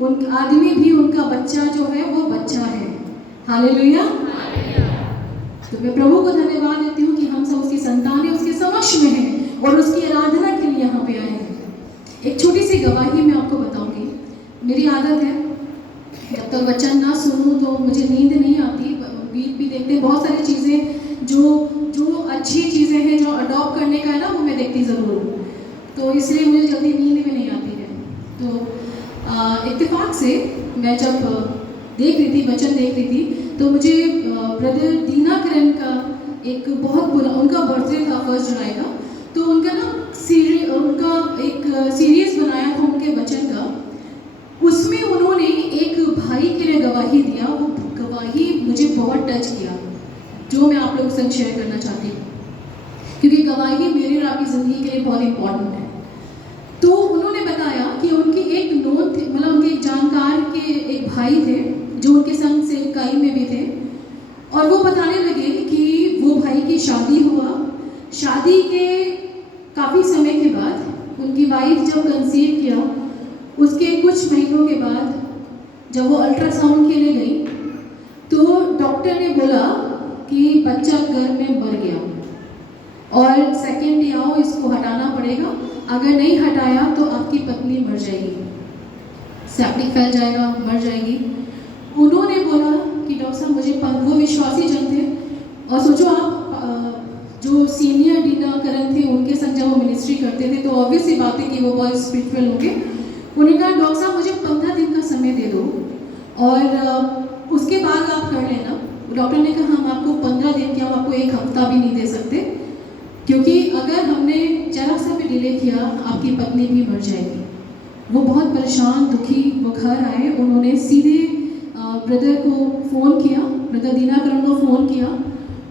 उन आदमी भी उनका बच्चा जो है वो बच्चा है। हालेलुया। तो मैं प्रभु को धन्यवाद देती हूँ कि हम सब उसकी संतानें उसके समक्ष में हैं और उसकी आराधना के लिए यहाँ पे आए हैं। एक छोटी सी गवाही मैं आपको बताऊंगी। मेरी आदत है जब तक वचन ना सुनूं तो मुझे नींद नहीं आती। वीक भी देखते बहुत सारी चीज़ें जो जो अच्छी चीज़ें हैं जो अडॉप्ट करने का है ना वो मैं देखती ज़रूर हूँ, तो इसलिए मुझे जल्दी नींद भी नहीं आती है। तो इत्तेफाक से मैं जब देख रही थी वचन देख रही थी तो मुझे ब्रदर दीना करण का एक बहुत बुरा उनका बर्थडे था 1 जुलाई का, तो उनका ना उनका एक सीरीज बनाया था उनके वचन का। उसमें उन्होंने एक भाई के लिए गवाही दिया। वो गवाही मुझे बहुत टच किया, जो मैं आप लोगों के संग शेयर करना चाहती हूँ, क्योंकि गवाही मेरी और आपकी ज़िंदगी के लिए बहुत इम्पोर्टेंट है। तो उन्होंने बताया कि उनके एक नोन थे, मतलब उनके एक जानकार के एक भाई थे जो उनके संग से कई में भी थे, और वो बताने लगे कि वो भाई की शादी हुआ। शादी के काफ़ी समय के बाद उनकी वाइफ जब कंसीव किया, उसके कुछ महीनों के बाद जब वो अल्ट्रासाउंड के लिए गई तो डॉक्टर ने बोला कि बच्चा गर्भ में मर गया और सेकेंड डे आओ, इसको हटाना पड़ेगा, अगर नहीं हटाया तो आपकी पत्नी मर जाएगी, सेप्टिक फैल जाएगा, मर जाएगी। उन्होंने बोला कि डॉक्टर साहब मुझे वो विश्वासी जन थे, और सोचो आप जो सीनियर डीना करण थे उनके संग जब वो मिनिस्ट्री करते थे तो ऑब्वियस सी बात है कि वो बहुत स्पिरिचुअल होंगे। उन्होंने कहा डॉक्टर साहब मुझे 15 दिन का समय दे दो और उसके बाद आप कर लेना। डॉक्टर ने कहा हम आपको 15 दिन क्या, हम आपको 1 हफ्ता भी नहीं दे सकते, क्योंकि अगर हमने जरा सा भी डिले किया आपकी पत्नी भी मर जाएगी। वो बहुत परेशान दुखी वो घर आए। उन्होंने सीधे ब्रदर को फ़ोन किया, ब्रदर दीना करण को फ़ोन किया,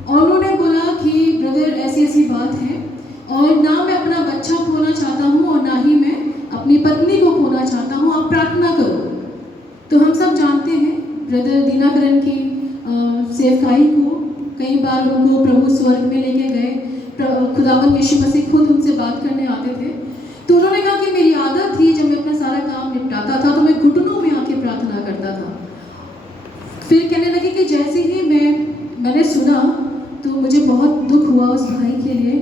और उन्होंने बोला कि ब्रदर ऐसी ऐसी बात है, और ना मैं अपना बच्चा खोना चाहता हूँ और ना ही मैं अपनी पत्नी को खोना चाहता हूँ, आप प्रार्थना करो। तो हम सब जानते हैं ब्रदर दीना करण की सेवकाई को, कई बार उनको प्रभु स्वर्ग में लेके गए, खुदावन यीशु मसीह खुद उनसे बात करने आते थे। तो उन्होंने कहा कि मेरी आदत थी जब मैं अपना सारा काम निपटाता था तो मैं घुटनों में आके प्रार्थना करता था। फिर कहने लगे कि जैसे ही मैंने सुना तो मुझे बहुत दुख हुआ उस भाई के लिए,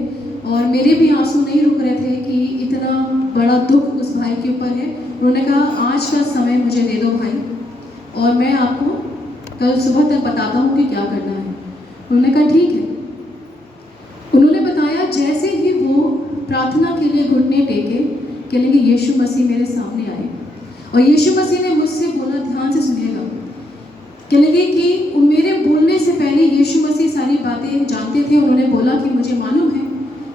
और मेरे भी आंसू नहीं रुक रहे थे कि इतना बड़ा दुख उस भाई के ऊपर है। उन्होंने कहा आज का समय मुझे दे दो भाई, और मैं आपको कल सुबह तक बताता हूँ कि क्या करना है। उन्होंने कहा ठीक है। उन्होंने बताया जैसे ही वो प्रार्थना के लिए घुटने टेके, कहने लगे यीशु मसीह मेरे सामने आए, और यीशु मसीह ने मुझसे बोला, ध्यान से सुनिएगा, कहने लगे कि मेरे बोलने से पहले यीशु मसीह सारी बातें जानते थे। उन्होंने बोला कि मुझे मालूम है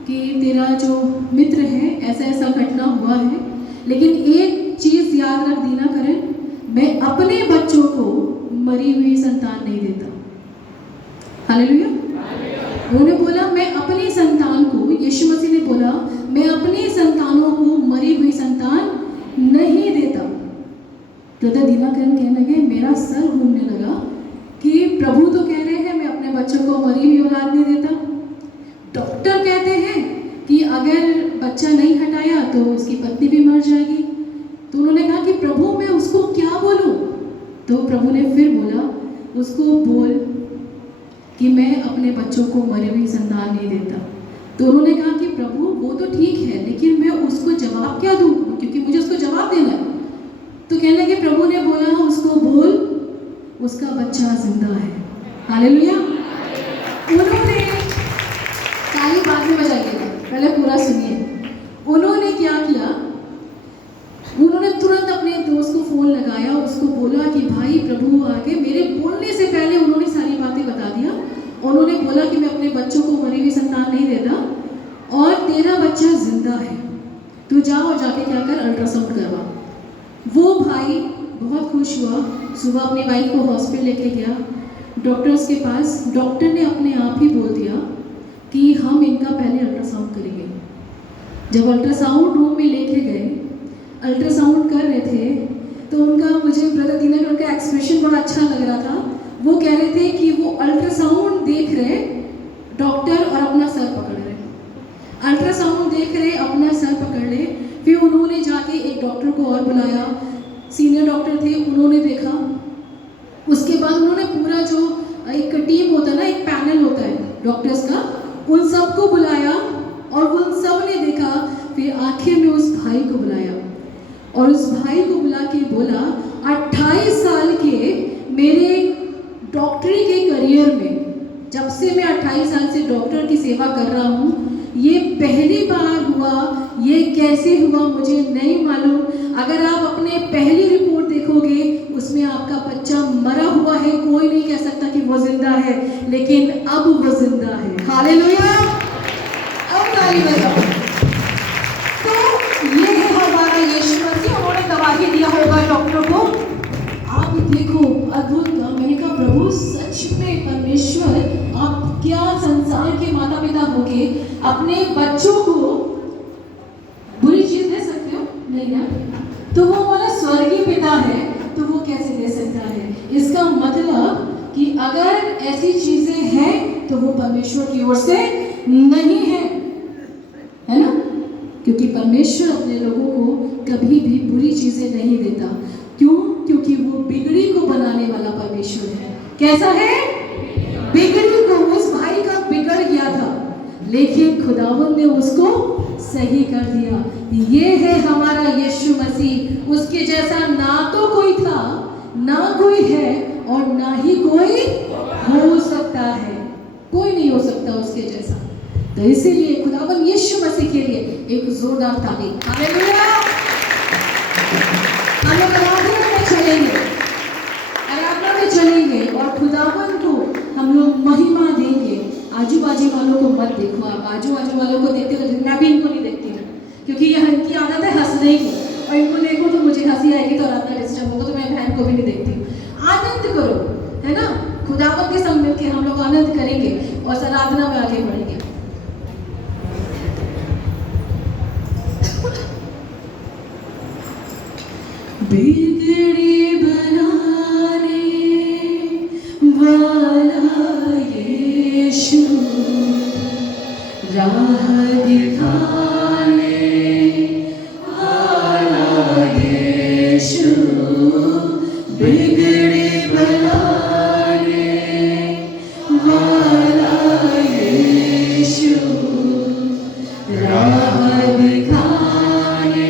कि तेरा जो मित्र है ऐसा ऐसा घटना हुआ है, लेकिन एक चीज़ याद रख दीना करण, मैं अपने बच्चों को मरी हुई संतान नहीं देता। हालेलुया। उन्होंने बोला मैं अपनी संतान को, यीशु मसीह ने बोला मैं अपनी संतानों को मरी हुई संतान नहीं देता। ब्रदर दीना करण कहने लगे मेरा सर घूमने लगा कि प्रभु तो कह रहे हैं मैं अपने बच्चों को मरी हुई औलाद नहीं देता, डॉक्टर कहते हैं कि अगर बच्चा नहीं हटाया तो उसकी पत्नी भी मर जाएगी। तो उन्होंने कहा कि प्रभु मैं उसको क्या बोलूं? तो प्रभु ने फिर बोला उसको बोल कि मैं अपने बच्चों को मरी हुई संतान नहीं देता। तो उन्होंने कहा कि प्रभु वो तो ठीक है, लेकिन मैं उसको जवाब क्या दूँ, क्योंकि मुझे उसको जवाब देना है। तो कहने लगे प्रभु ने बोला उसको बोल उसका बच्चा जिंदा है। हालेलुया। उन्होंने ताली बाद में बजाइएगा, पहले पूरा सुनिए। उन्होंने क्या किया, उन्होंने तुरंत अपने दोस्त को फ़ोन लगाया, उसको बोला कि भाई प्रभु आगे, मेरे बोलने से पहले उन्होंने सारी बातें बता दिया। उन्होंने बोला कि मैं अपने बच्चों को मरी हुई संतान नहीं देता और तेरा बच्चा जिंदा है, तू जा और जाके क्या कर, अल्ट्रासाउंड करवा। वो भाई बहुत खुश हुआ, सुबह अपनी वाइफ को हॉस्पिटल लेके गया डॉक्टर्स के पास। डॉक्टर ने अपने आप ही बोल दिया कि हम इनका पहले अल्ट्रासाउंड करेंगे। जब अल्ट्रासाउंड रूम में लेके गए, अल्ट्रासाउंड कर रहे थे, तो उनका, मुझे ब्रदर दीना करण का एक्सप्रेशन बड़ा अच्छा लग रहा था। वो कह रहे थे कि वो अल्ट्रासाउंड देख रहे डॉक्टर और अपना सर पकड़ रहे, अल्ट्रासाउंड देख रहे अपना सर पकड़ रहे। फिर उन्होंने जाके एक डॉक्टर को और बुलाया, सीनियर डॉक्टर थे उन्होंने देखा। उसके बाद उन्होंने पूरा जो एक टीम होता है ना, एक पैनल होता है डॉक्टर्स का, उन सबको बुलाया और उन सब ने देखा। फिर आखिर में उस भाई को बुलाया और उस भाई को बुला के बोला, 28 साल के मेरे डॉक्टरी के करियर में, जब से मैं 28 साल से डॉक्टर की सेवा कर रहा हूँ, ये पहली बार हुआ। ये कैसे हुआ मुझे नहीं मालूम। अगर आप अपने पहली रिपोर्ट देखोगे, उसमें आपका बच्चा मरा हुआ है, कोई नहीं कह सकता कि वो जिंदा है, लेकिन अब वो जिंदा है। हालेलुया, अब ताली बजाओ। तो ये है हमारा यीशु मसीह। उन्होंने गवाही दिया होगा डॉक्टर को। आप देखो, अद्भुत। मैंने कहा प्रभु सच में परमेश्वर, आप क्या संसार के माता पिता होके अपने बच्चों को बुरी चीज दे सकते हो? नहीं यार। तो वो हमारा स्वर्गीय पिता है, तो वो कैसे दे सकता है? इसका मतलब कि अगर ऐसी चीजें हैं तो वो परमेश्वर की ओर से नहीं है ना? क्योंकि परमेश्वर अपने लोगों को कभी भी बुरी चीजें नहीं देता। क्यों? क्योंकि वो बिगड़ी को बनाने वाला परमेश्वर है। कैसा है? बिगड़ी को। उस भाई का बिगड़ गया था, लेकिन खुदावंद ने उसको सही कर दिया। ये है हमारा यीशु मसीह। उसके जैसा ना तो कोई था, ना कोई है, और ना ही कोई हो सकता है। कोई नहीं हो सकता उसके जैसा। तो इसीलिए खुदावंद यीशु मसीह के लिए एक जोरदार ताली। हालेलुया। हम लोग आराधना में चलेंगे, आराधना में चलेंगे और खुदावंद को हम लोग महिमा देंगे। आजू बाजू वालों को मत देखो। आप आजू बाजू वालों को देखते हो, मैं भी इनको नहीं देखती हूँ, क्योंकि यह इनकी आदत है हंसने की, और इनको देखो तो मुझे हंसी आएगी तो आराधना डिस्टर्ब होगा, तो मैं बहन को भी नहीं देखती हूँ। आनंद करो, है ना? खुदावंद के संग मिलकर हम लोग आनंद करेंगे और आराधना में आगे बढ़ेंगे। बिगड़ी बनाने वाला यीशु, राह दिखाने वाला यीशु, बिगड़ी बनाने वाला यीशु, राह दिखाने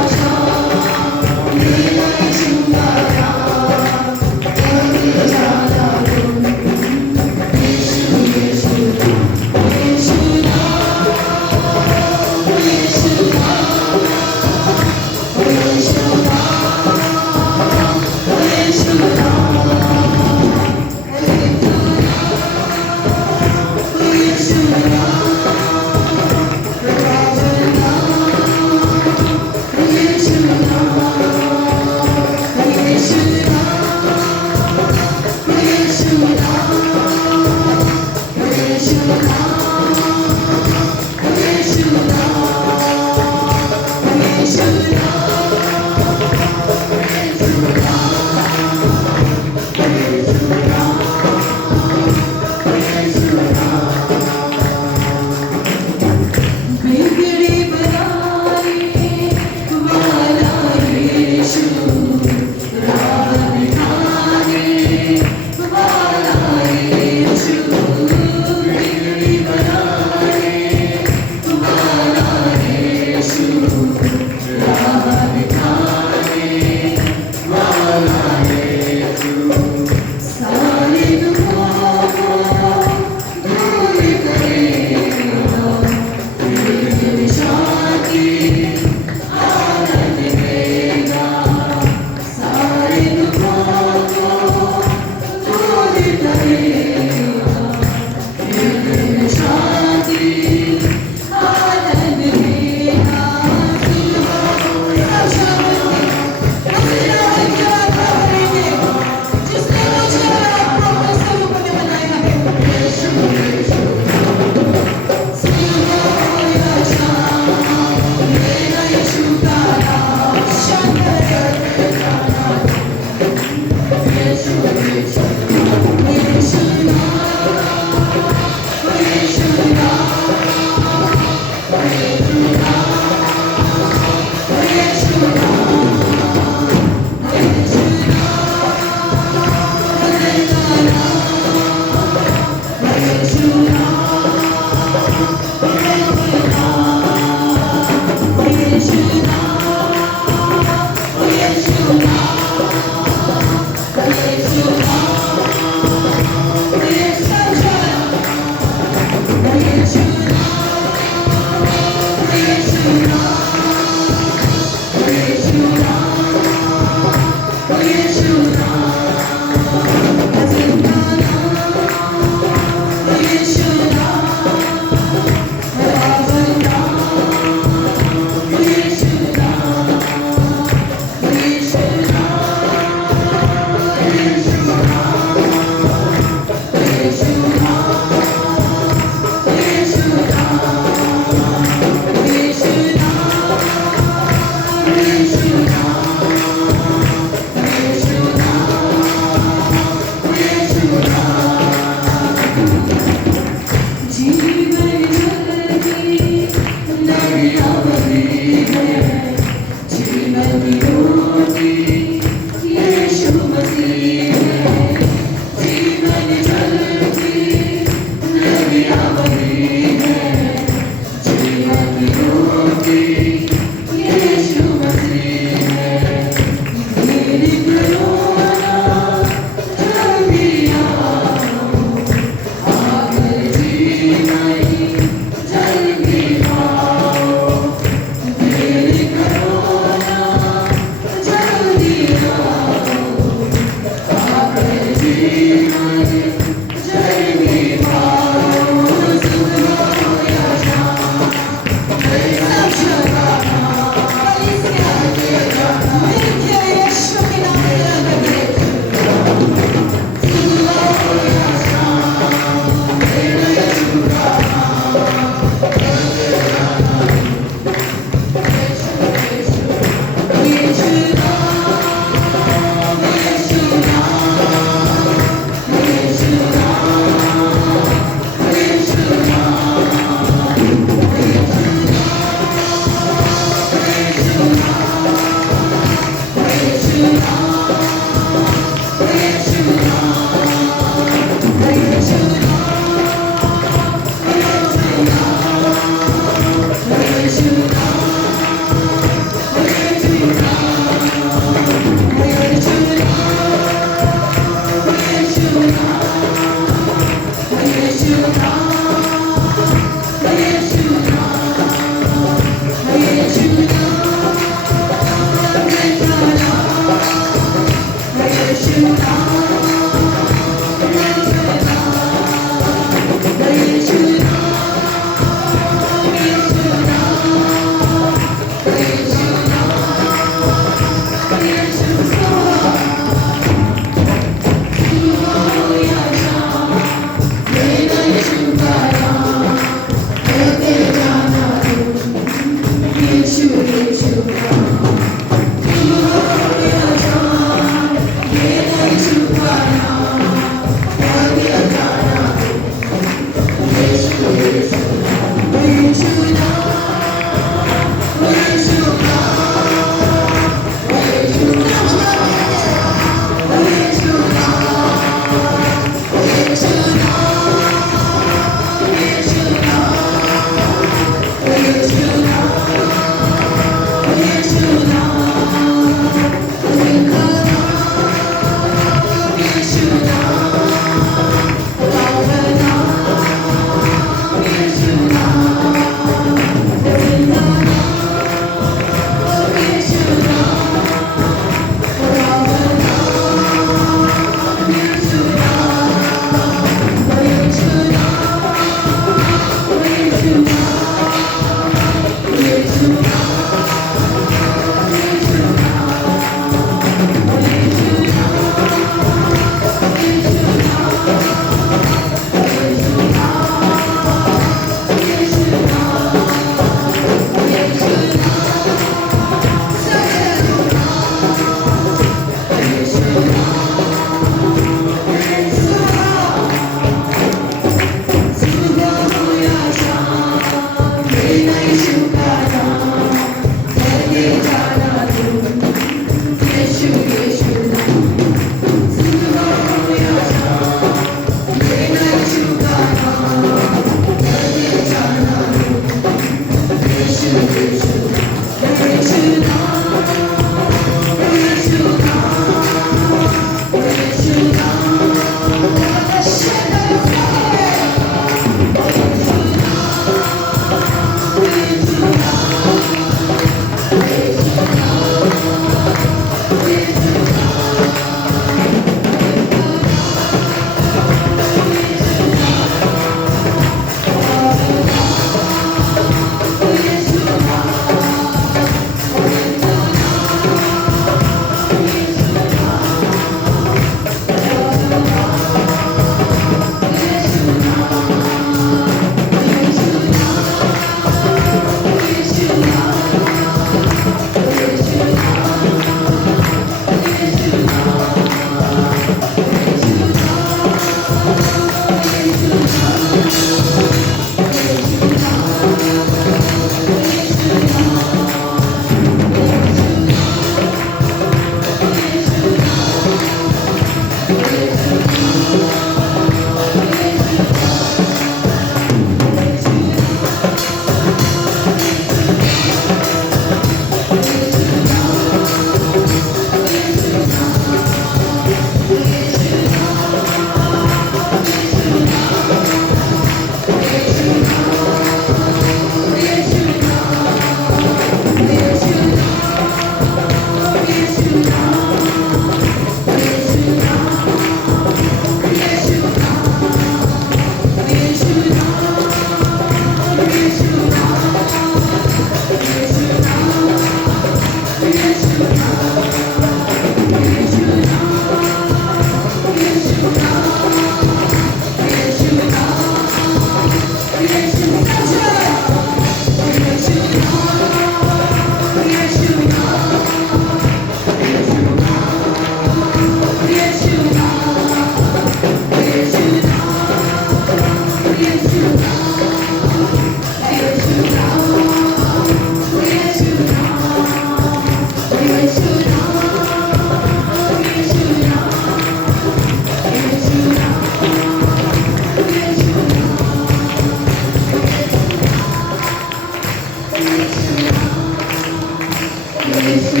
परमेश्वर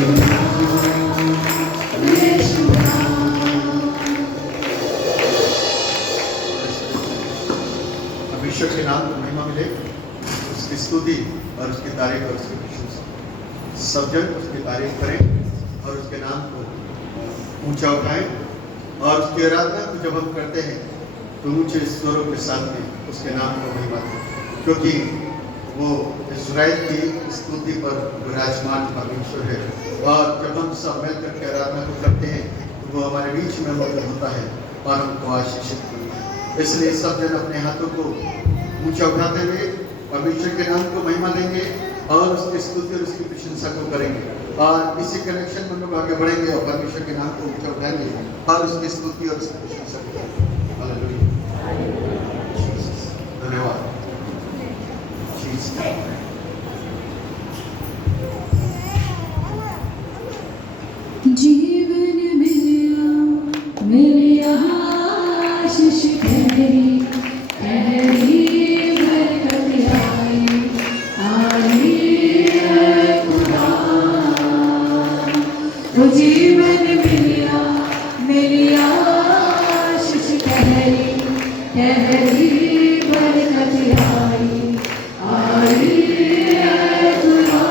के नाम को महिमा मिले, उसकी स्तुति और उसकी तारीफ और उसकी प्रशंसा। सब जन उसकी तारीफ करें और उसके नाम को ऊंचा उठाएं और उसकी आराधना को जब हम करते हैं तो ऊंचे स्वरों के साथ में उसके नाम को महिमा दें, क्योंकि वो इस्राएल की स्तुति पर विराजमान परमेश्वर है। और जब हम सब मिल करके आराधना को करते हैं तो वो हमारे बीच में मौजूद होता है और हमको आशीषित करता है। इसलिए सब जन अपने हाथों को ऊंचा उठाते हुए परमेश्वर के नाम को महिमा देंगे और उसकी स्तुति और उसकी प्रशंसा को करेंगे और इसी कनेक्शन में हम लोग आगे बढ़ेंगे और परमेश्वर के नाम को ऊंचा उठाएंगे और उसकी स्तुति और उसकी प्रशंसा को करेंगे। हालेलुया। धन्यवाद। जीवन मिलिया आशीष गहरी बरकत आई है खुदा। वो जीवन मिलिया आशीष गहरी बरकत आई है खुदा।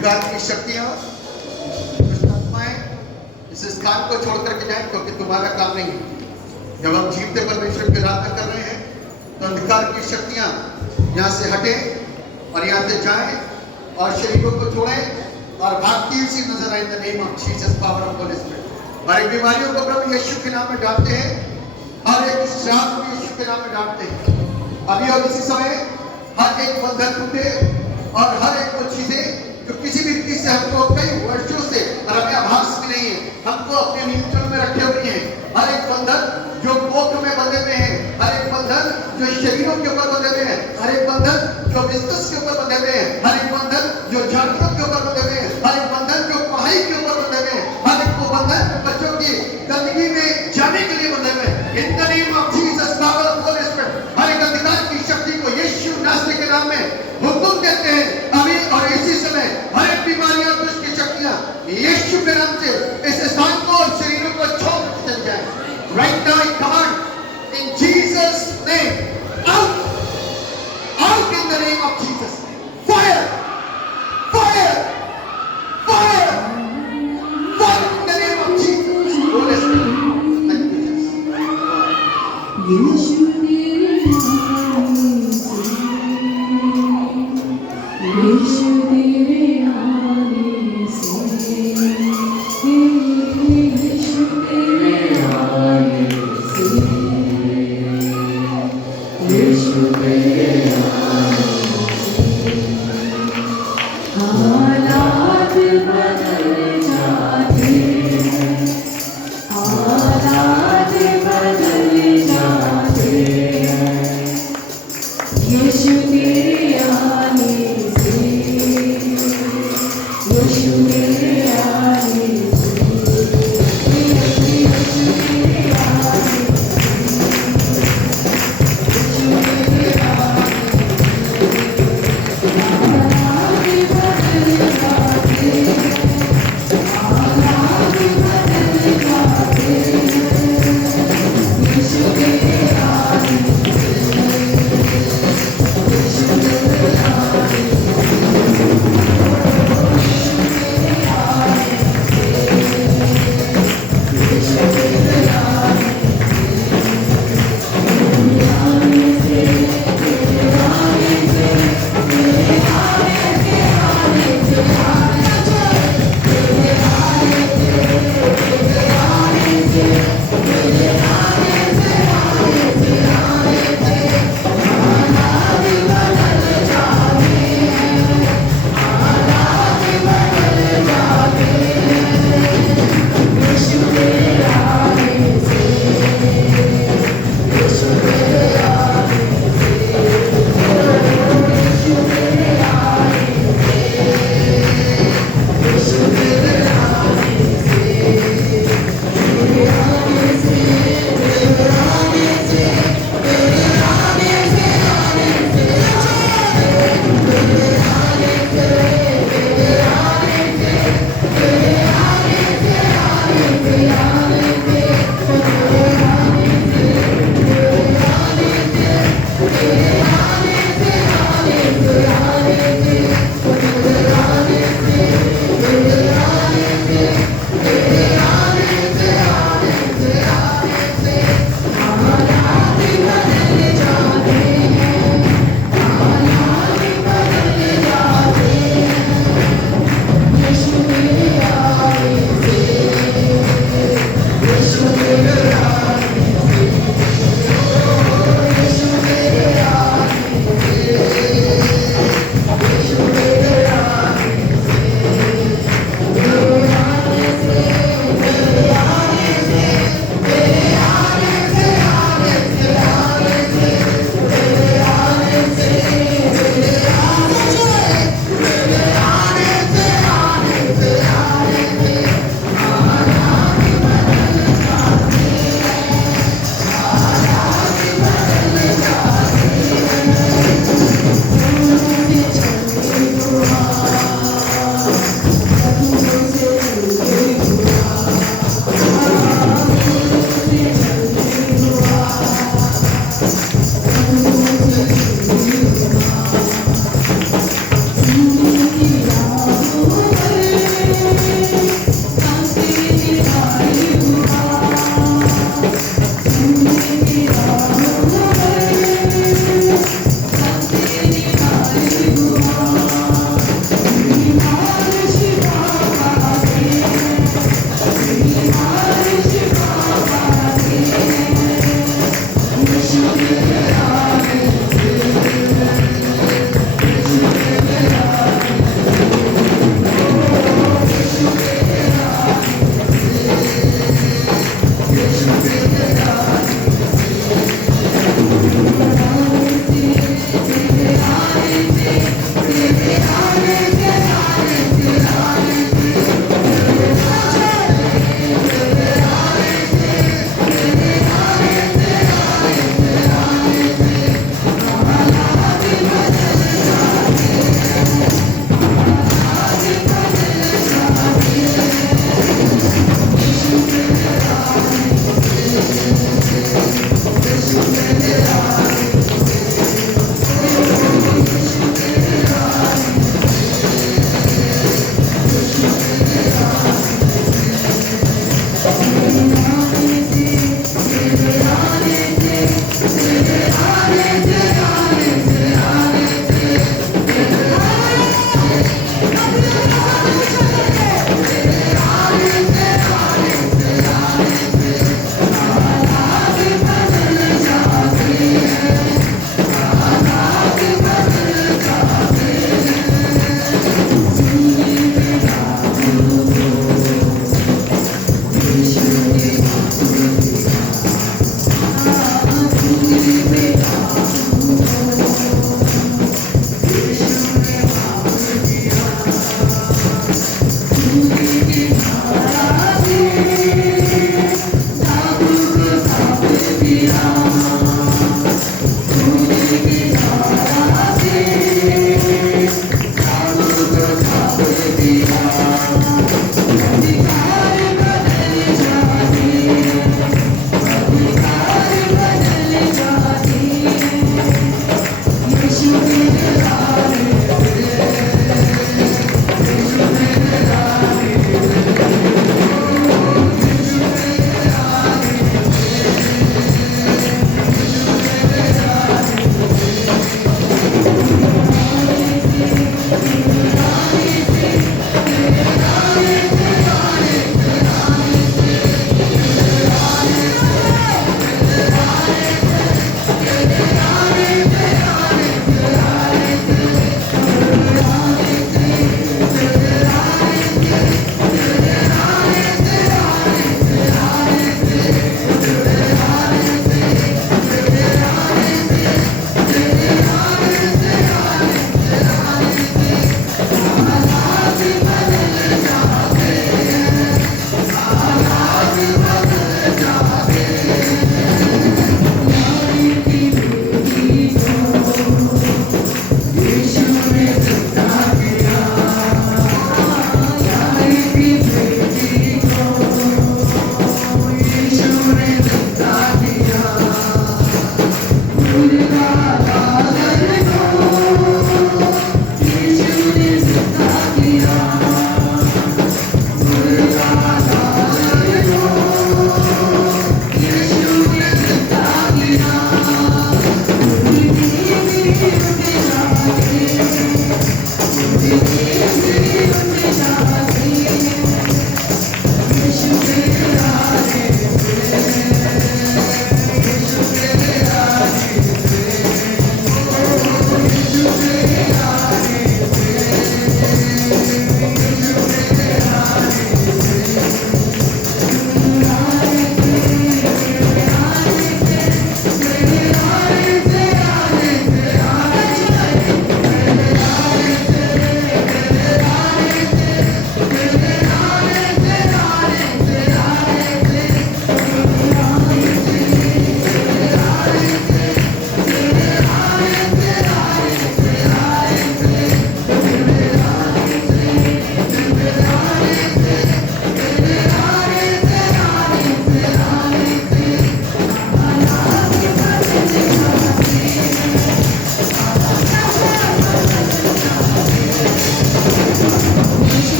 अंधकार की शक्तियां, दुष्ट आत्माएं इस स्थान को छोड़ करके जाए, क्योंकि तुम्हारा काम नहीं है। जब हम जीवते परमेश्वर की आराधना कर रहे हैं तो अंधकार की शक्तियां यहाँ से हटे और यहाँ से जाए और शरीरों को छोड़े और भागती हुई सी नजर आए। In the name of Jesus, power of Holy Spirit. हर एक बीमारियों को प्रभु यीशु के नाम में डालते हैं, हर एक श्राप को यीशु के नाम में डालते हैं। अभी और इसी समय हर एक बंधन टूटे और हर एक वो चीजें जो किसी भी रीति से हमको कई वर्षों से और हमें आभास भी नहीं है, हमको अपने नियंत्रण में रखे हुए हैं। हर एक बंधन जो कोख में बंधे हुए हैं, हर एक बंधन जो शरीरों के ऊपर बंधे हुए हैं, हर एक बंधन जो बिजनेस के ऊपर बंधे हुए हैं, हर एक बंधन जो जानवरों के ऊपर बंधे हुए हैं, हर एक बंधन जो पढ़ाई के ऊपर बंधे हुए हैं, हर एक वो बंधन बच्चों की गंदगी में जाने के लिए बंधे हुए हैं। In the name of Jesus, power of Holy Spirit, हर एक अंधकार की शक्ति को यीशु नासरी के नाम में हुक्म देते हैं अभी और इसी समय। हर एक बीमारियां, दुष्ट की शक्तियां यीशु के नाम से इस स्थान को और शरीरों को छोड़ चल जाए। Right now I command in Jesus name, out, out in the name of Jesus. Fire, fire, fire, fire in the name of Jesus. Holy Spirit, thank you Jesus. यीशु तेरे आने से, यीशु तेरे आने से, यीशु तेरे आने से, यीशु तेरे आने से, हालात बदल जाते हैं, हालात बदल जाते हैं, यीशु तेरे आने से, यीशु तेरे आने से, यीशु तेरे आने से, यीशु तेरे आने से,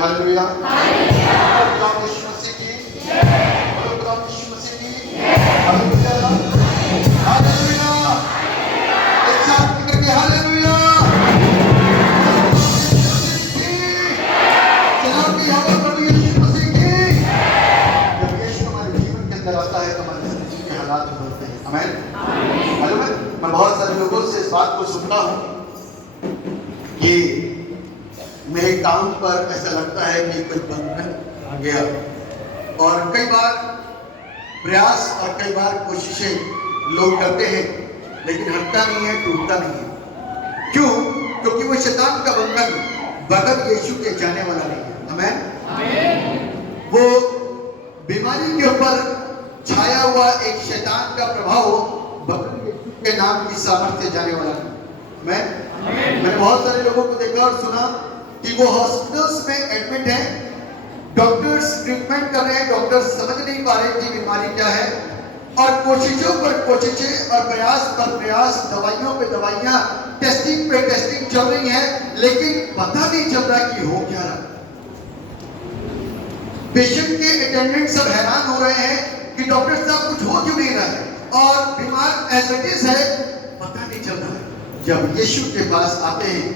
हालेलुया। खुदा यीशु मसीह की बोलो, खुदा यीशु मसीह की हालेलुया हालेलुया। एक साथ करके हालेलुया। सलाम की हवा प्रभु यीशु मसीह की। जब यीशु हमारे जीवन के अंदर आता है तो हमारे जिंदगी के हालात बदलते हैं। आमीन मालूम है, मैं बहुत सारे लोगों से इस बात को सुनता हूँ कि मेरे काम पर ऐसा लगता है कि कोई बंधन आ गया, और कई बार प्रयास और कई बार कोशिशें लोग करते हैं लेकिन हटता नहीं है, टूटता नहीं है। क्यों? क्योंकि वो शैतान का बंधन बगैर यीशु के जाने वाला नहीं है। आमीन। वो बीमारी के ऊपर छाया हुआ एक शैतान का प्रभाव बगैर यीशु के नाम की सामर्थ्य जाने वाला नहीं। आमीन। मैंने बहुत सारे लोगों को देखा और सुना कि वो हॉस्पिटल्स में एडमिट हैं, डॉक्टर्स ट्रीटमेंट कर रहे हैं, डॉक्टर्स समझ नहीं पा रहे कि बीमारी क्या है, और कोशिशों पर कोशिशें और प्रयास पर प्रयास, दवाइयों पे दवाइयां, टेस्टिंग पे टेस्टिंग चल रही है, लेकिन पता नहीं चल रहा कि हो क्या रहा। पेशेंट के अटेंडेंट सब हैरान हो रहे हैं कि डॉक्टर साहब कुछ हो क्यों नहीं रहा है, और बीमार एज इट इज है, पता नहीं चल रहा है। जब यीशु के पास आते हैं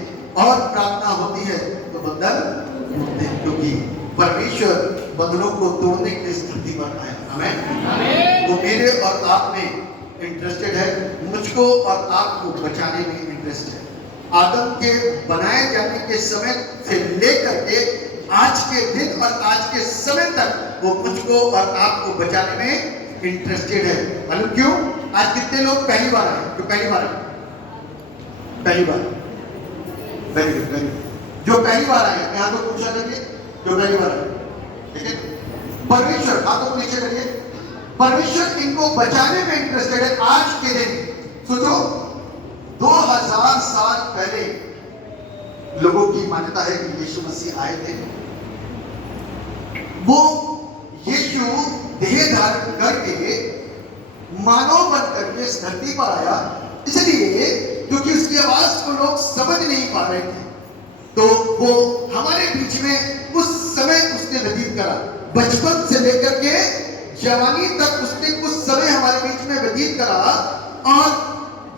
और प्रार्थना होती है तो बंधन टूटते हैं, क्योंकि परमेश्वर बंधनों को तोड़ने के इस धरती पर आया। आमीन। वो मेरे और आप में इंटरेस्टेड है, मुझको और आपको बचाने में इंटरेस्टेड है। आदम के बनाए जाने के समय से लेकर के आज के दिन और आज के समय तक वो मुझको और आपको बचाने में इंटरेस्टेड है। मालूम क्यों? आज कितने लोग पहली बार आए? जो पहली बार आए, पहली बार, वेरी गुड, वेरी गुड। जो पहली बार आए यहाँ तो पूछा करिए, जो पहली बार आए, ठीक है। परमेश्वर, हाथों को नीचे करिए। परमेश्वर इनको बचाने में इंटरेस्टेड है। आज के दिन सोचो, 2000 साल पहले लोगों की मान्यता है कि यीशु मसीह आए थे। वो यीशु देह धारण करके मानव बनकर इस धरती पर आया, इसलिए क्योंकि उसकी आवाज को लोग समझ नहीं पा रहे थे, तो वो हमारे बीच में उस समय उसने व्यतीत करा। बचपन से लेकर के जवानी तक उसने कुछ समय हमारे बीच में व्यतीत करा, और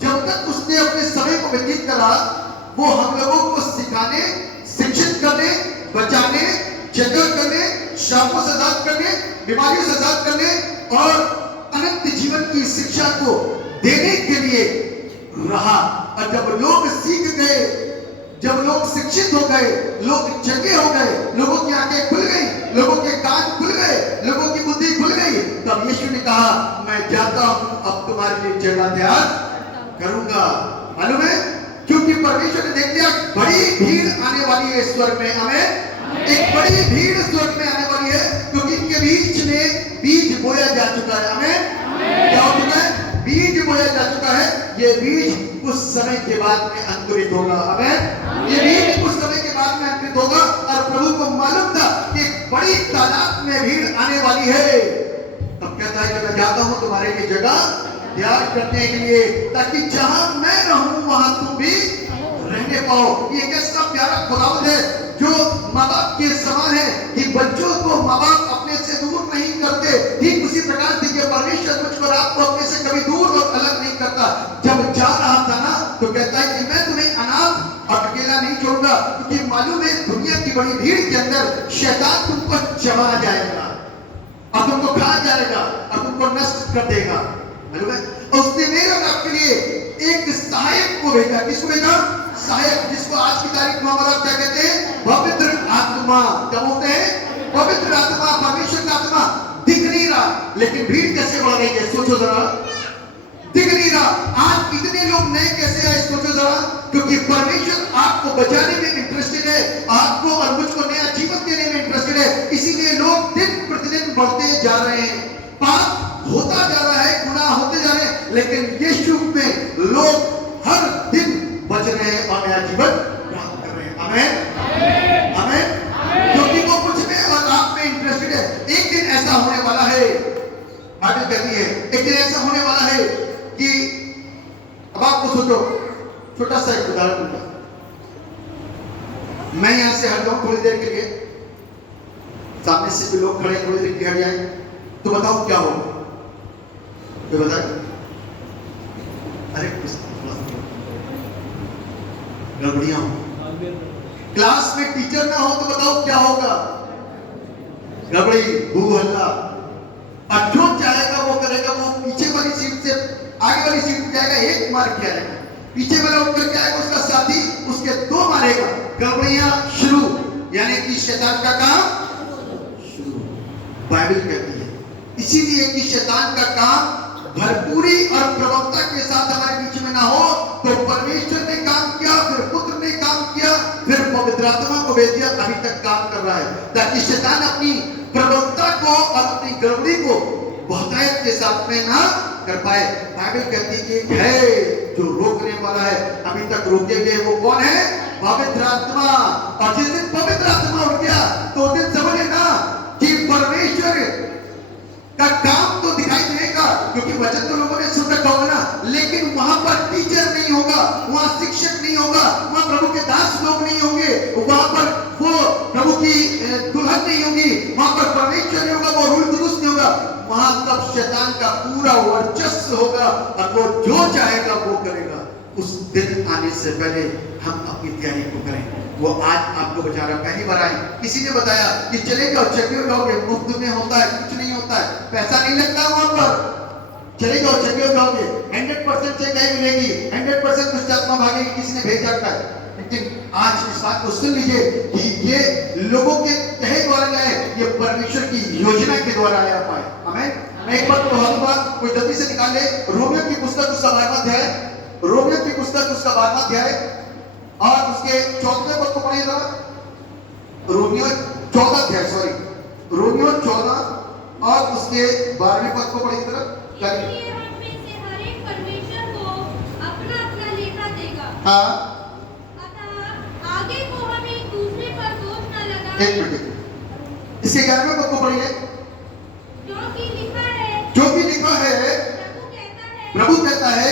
जब तक उसने अपने समय को व्यतीत करा, वो हम लोगों को सिखाने, शिक्षित करने, बचाने, जगह करने, शापों से आजाद करने, बीमारियों से आजाद करने और अनंत जीवन की शिक्षा को देने के लिए रहा। और जब लोग सीख गए, जब लोग शिक्षित हो गए, लोग जगे हो गए, लोगों की आंखें खुल गई, लोगों के कान खुल गए, लोगों की बुद्धि खुल गई, तब यीशु ने कहा, मैं जाता हूं, अब तुम्हारे लिए जगह तैयार करूंगा। मालूम है, क्योंकि परमेश्वर ने देख लिया बड़ी भीड़ आने वाली है स्वर्ग में। हमें एक बड़ी भीड़ स्वर्ग में आने वाली है, क्योंकि इनके बीच में बीज बोया जा चुका है। हमें क्या हो चुका है? बीज बोया जा चुका है। ये बीज कुछ समय के बाद में अंकुरित होगा। हमें ये बीज कुछ समय के बाद में अंकुरित होगा, और प्रभु को मालूम था कि बड़ी तादाद में भीड़ आने वाली है। तब कहता है कि मैं जाता हूं तुम्हारे लिए जगह तैयार करने के लिए, ताकि जहां मैं रहूं वहां तुम भी रहने पाओ। ये कैसा प्यारा खुदावंद है। जो माँ बाप के समान है कि बच्चों को माँ बाप अपने से दूर नहीं करते, ठीक उसी प्रकार देखिए परमेश्वर मुझको और आपको अपने से कभी दूर और अलग नहीं करता। जब जा रहा था ना तो कहता है कि मैं तुम्हें अनाथ और अकेला नहीं छोड़ूंगा, क्योंकि मालूम है दुनिया की बड़ी भीड़ के अंदर शैतान तुमको चबा जाएगा और तुमको खा जाएगा और तुमको नष्ट कर देगा। मालूम है, उसने मेरे और आपके लिए एक सहायक को भेजा। किसको भेजा? सहायक, जिसको आज की तारीख में हमारा क्या कहते हैं? पवित्र आत्मा। क्या बोलते हैं? पवित्र आत्मा, परमेश्वर का आत्मा। दिख नहीं रहा, लेकिन भीड़ कैसे बढ़ रही है, सोचो जरा। दिख नहीं रहा, आज इतने लोग नए कैसे आए, सोचो जरा। क्योंकि परमेश्वर आपको बचाने में इंटरेस्टेड है, आपको और मुझको नया जीवन देने में इंटरेस्टेड है। इसीलिए लोग दिन प्रतिदिन बढ़ते जा रहे हैं, पाप होता जा रहा है, गुनाह होते जा रहे हैं, लेकिन यीशु में लोग हर दिन बच रहे हैं और नया जीवन प्राप्त कर रहे हैं। आमेन, आमेन। क्योंकि वो मुझ में और आप में इंटरेस्टेड है। एक दिन ऐसा होने वाला है, बाइबल कहती है, एक दिन ऐसा होने वाला है कि अब आपको सोचो, छोटा सा एक उदाहरण दूंगा। मैं यहां से हट जाऊं थोड़ी देर के लिए, सामने से भी लोग खड़े थोड़ी देर के हट जाए, तो बताओ क्या होगा? तो बताए, अरे गड़बड़ियां हो, क्लास में टीचर ना हो तो बताओ क्या होगा? गड़बड़ी, हू हल्ला। और जो चाहेगा वो करेगा, वो पीछे वाली सीट से आगे वाली सीट जाएगा, एक मार के आएगा, पीछे वाला उठ करके आएगा, उसका साथी उसके दो मारेगा। गड़बड़ियां शुरू, यानी कि शैतान का काम शुरू। बाइबल कहती है इसीलिए कि शैतान का काम भरपूरी और प्रबलता के साथ हमारे बीच में ना हो। तो परमेश्वर ने काम किया, फिर पुत्र ने काम किया, फिर पवित्र आत्मा को भेज दिया, अभी तक काम कर रहा है, ताकि शैतान अपनी प्रबलता को और अपनी गड़बड़ी को बहुतायत के साथ में ना कर पाए। बाइबल कहती है कि एक है जो रोकने वाला है, अभी तक रोके गए, वो कौन है? पवित्र आत्मा। और जिस दिन पवित्र आत्मा उठ गया तो उस दिन समझ लेना कि परमेश्वर का काम तो दिखाई देगा, क्योंकि वचन तो लोगों ने सुन रखा होगा ना, लेकिन वहां पर टीचर नहीं होगा, वहां शिक्षक नहीं होगा, वहां प्रभु के दास लोग नहीं होंगे, वहां पर वो प्रभु की दुल्हन नहीं होगी, वहां पर परमेश्वर नहीं होगा, वो रूल कुदूस नहीं होगा। वहां तब शैतान का पूरा वर्चस्व होगा और वो जो चाहेगा वो करेगा। उस दिन आने से पहले हम अपनी तैयारी को करें। वो आज आपको बेचारा पहली बार आए, किसी ने बताया कि चले जाओ, चेक हो जाओगे, मुफ्त में होता है, कुछ नहीं होता है, पैसा नहीं लगता वहां पर, चले जाओ, चेक हो जाओगे, 100% चेक नहीं मिलेगी, 100% दुष्ट आत्मा भागेगी, किसी ने भेज रखा है। लेकिन आज इस बात को सुन लीजिए कि ये लोगों के कहे द्वारा आए, ये परमेश्वर की योजना के द्वारा आया पाए। आमीन। मैं एक बात कहूंगा, कोई जल्दी से निकाले रोमियो की पुस्तक उसका 12वां अध्याय, रोमियो की पुस्तक उसका 12वां अध्याय और उसके 14वें पद को पढ़िएगा। रोमियो 14 अध्याय, सॉरी रोमियो 14 और उसके 12वें पद को पढ़िएगा। क्या परमेश्वर को अपना अपना लेखा देगा। हाँ, अतः आगे को हम एक दूसरे पर दोष न लगाएं। एक मिनट, इसके 11वें पद को पढ़िए। क्योंकि लिखा है, जो भी लिखा है, प्रभु कहता है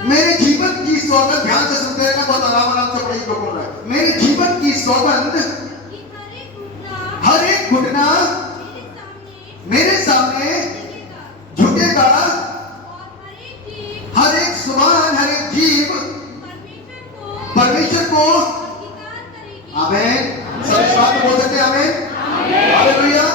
मेरे जीवन की सौगंध, ध्यान से सुनते रहना, बहुत आराम से पढ़िए जो बोल रहा है। मेरे जीवन की सौगंध, हर एक घुटना मेरे सामने झुकेगा, हर एक जुबान, हर एक जीभ परमेश्वर को आमीन। सब विश्वास बोल सकते हैं आमीन, हालेलुया।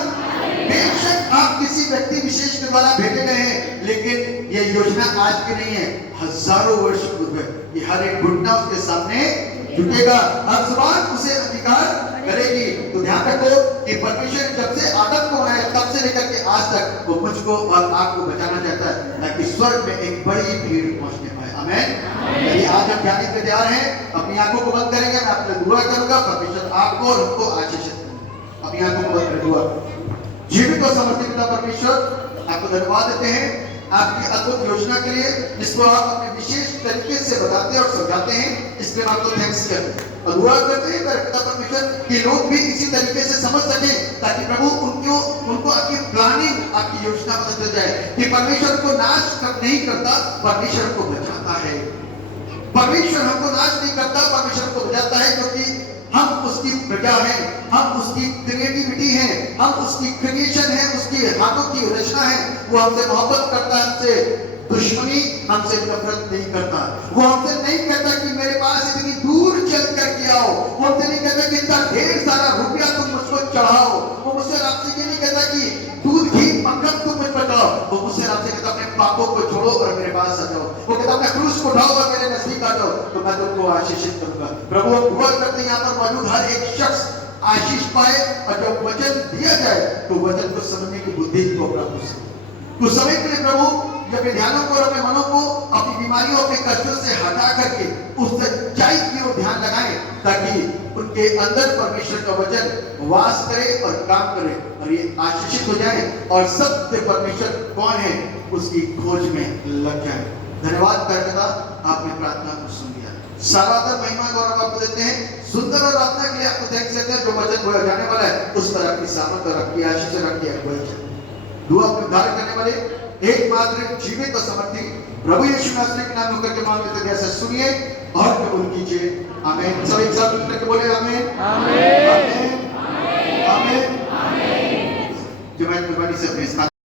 बेशक आप किसी व्यक्ति विशेष के द्वारा भेजे गए हैं, लेकिन ये योजना आज की नहीं है, हजारों वर्ष पूर्व है। ये हर एक घुटना उसके सामने झुकेगा, हर जुबान उसे अंगीकार करेगी। तो ध्यान रखो कि परमेश्वर जब से आदम को बनाया तब से लेकर के आज तक वो मुझको और आपको बचाना चाहता है, ताकि स्वर्ग में एक बड़ी भीड़ पहुंचने पाए। आमीन। यदि आज हम जाने के तैयार हैं, अपनी आंखों को बंद करेंगे, मैं आपसे दुआ करूंगा, परमेश्वर आपको और हमको आशीषित करेंगे। अपनी आंखों को बंद कर दुआ। जीवित और समर्थित पिता परमेश्वर, आपको धन्यवाद देते हैं आपकी अद्भुत योजना के लिए, जिसको आप अपने विशेष तरीके से बताते और समझाते हैं, इसलिए आपको थैंक्स करते हैं। और दुआ करते हैं पिता परमेश्वर कि लोग भी इसी तरीके से समझ सके, ताकि प्रभु उनको आपकी प्लानिंग, आपकी योजना पता चल जाए कि परमेश्वर को नाश नहीं करता, परमेश्वर को बचाता है। परमेश्वर हमको नाश नहीं करता, परमेश्वर को बचाता है, क्योंकि हम उसकी प्रजा है, हम उसकी क्रिएटिविटी है, हम उसकी क्रिएशन है, उसकी हाथों की रचना है। वो हमसे मोहब्बत करता है, हमसे दुश्मनी, हमसे नफरत नहीं करता। वो हमसे नहीं कहता कि मेरे पास इतनी दूर चल करके आओ, वो हमसे नहीं कहता कि इतना ढेर सारा रुपया तुम मुझको चढ़ाओ, वो मुझसे आपसे ये नहीं कहता कि दूध घी मक्खन तुम मुझ पर चढ़ाओ। वो मुझसे आपसे कहता अपने पापों को छोड़ो और मेरे पास आ जाओ। वो कहता अपने क्रूस को उठाओ और मेरे नजदीक आ जाओ तो मैं तुमको आशीषित करूंगा। प्रभु हम दुआ करते हैं यहाँ पर मौजूद हर एक शख्स आशीष पाए, और जब वचन दिया जाए तो वचन को समझने की बुद्धि को प्राप्त हो। कुछ समय के लिए प्रभु अपने ध्यानों को और अपने मनों को अपनी बीमारियों, अपने कष्टों से हटा करके उस सच्चाई की ओर ध्यान लगाएं, ताकि उनके अंदर परमेश्वर का वचन वास करे और काम करे और ये आशीषित हो जाए और सत्य परमेश्वर कौन है उसकी खोज में लग जाए। धन्यवाद करता, आपने प्रार्थना को सुन लिया। सारा आदर महिमा गौरव आपको देते हैं। सुंदर और प्रार्थना के लिए आपको थैंक्स देते हैं। जो वचन बोला जाने वाला है उस पर आपकी सामर्थ और आपकी आशीष और आपकी अगुवाई दुआ में उद्धार करने वाले एकमात्र जीवित और समर्थी प्रभु यीशु नासरी के नाम होकर के मांगते थे, ऐसा सुनिए और कबूल कीजिए। आमीन। सब एक साथ मिलकर के बोले आमीन, आमीन, आमीन, आमीन। जो मैं मेहरबानी से अपने